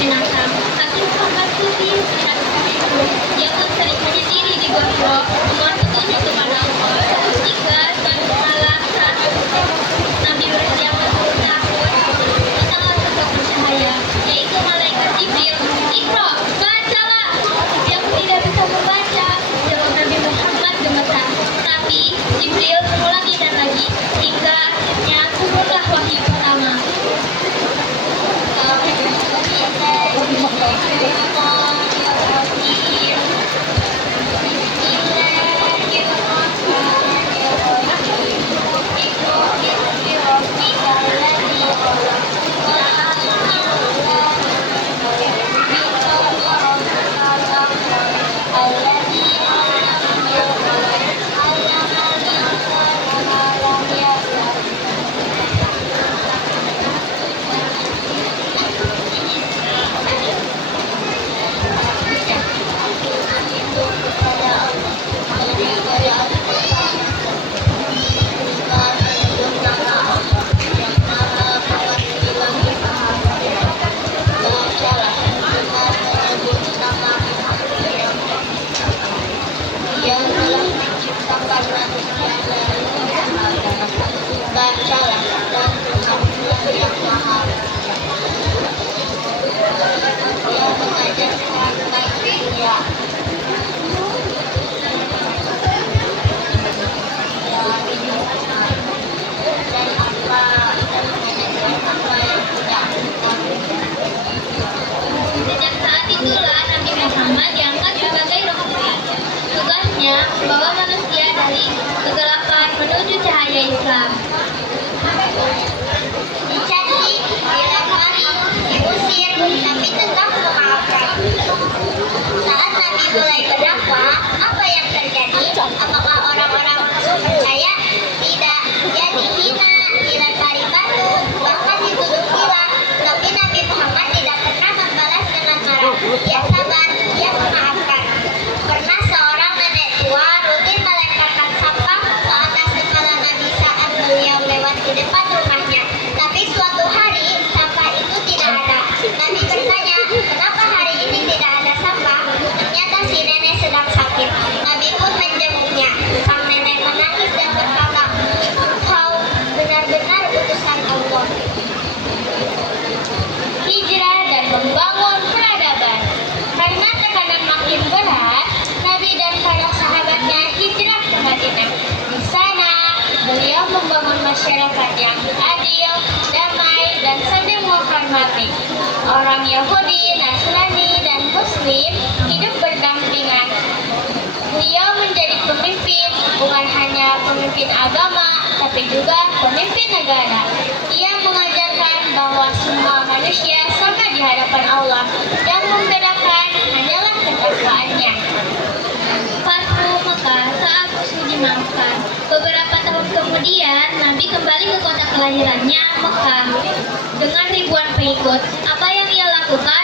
menantang. Tapi Muhammad Sufi dia pun sering menyendiri di gondok, memohon petunjuk kepada Allah. Hingga suatu malam saat Nabi berusia 40 tahun, datanglah sosok bercahaya, yaitu malaikat Jibril. "Iqra, bacalah." "Tapi aku tidak bisa membaca," jawab Nabi Muhammad gemetar. Tapi Jibril mengulangi dan lagi, hingga akhirnya turunlah wahyu pertama. Sejak saat itulah Nabi Muhammad diangkat sebagai rasul. Tugasnya membawa manusia dari kegelapan menuju cahaya Islam. Dicaci, dilempari, diusir, tapi tetap memaafkan. Saat Nabi mulai berdakwah, apa yang terjadi? Apakah orang-orang percaya? Tidak. Dia dihina, dilempari batu, bahkan dituduh gila. Tapi Nabi Muhammad tidak pernah membalas dengan marah. Dia sabar, dia memaafkan. Pernah seorang nenek tua rutin melemparkan sampah ke atas kepala Nabi saat beliau lewat di depan rumahnya. Tapi suatu hari sampah itu tidak ada. Nabi bertanya, "Kenapa hari ini tidak ada sampah?" Ternyata si nenek sedang sakit. Nabi pun menjenguknya. Sang nenek menangis dan berkata, "Kau benar-benar utusan Allah." Hijrah dan membangun peradaban. Karena tekanan makin berat, Nabi dan para sahabatnya hijrah ke Madinah. Di sana, beliau membangun masyarakat yang adil, damai, dan saling menghormati. Orang Yahudi, Nasrani, dan Muslim hidup berdampingan. Beliau menjadi pemimpin, bukan hanya pemimpin agama, tapi juga pemimpin negara. Ia mengajarkan bahwa semua manusia sama di hadapan Allah dan membedakan hanyalah ketakwaannya. Fathu Mekah saat musuh dimaafkan. Beberapa tahun kemudian, Nabi kembali ke kota kelahirannya, Mekah, dengan ribuan pengikut. Apa yang ia lakukan?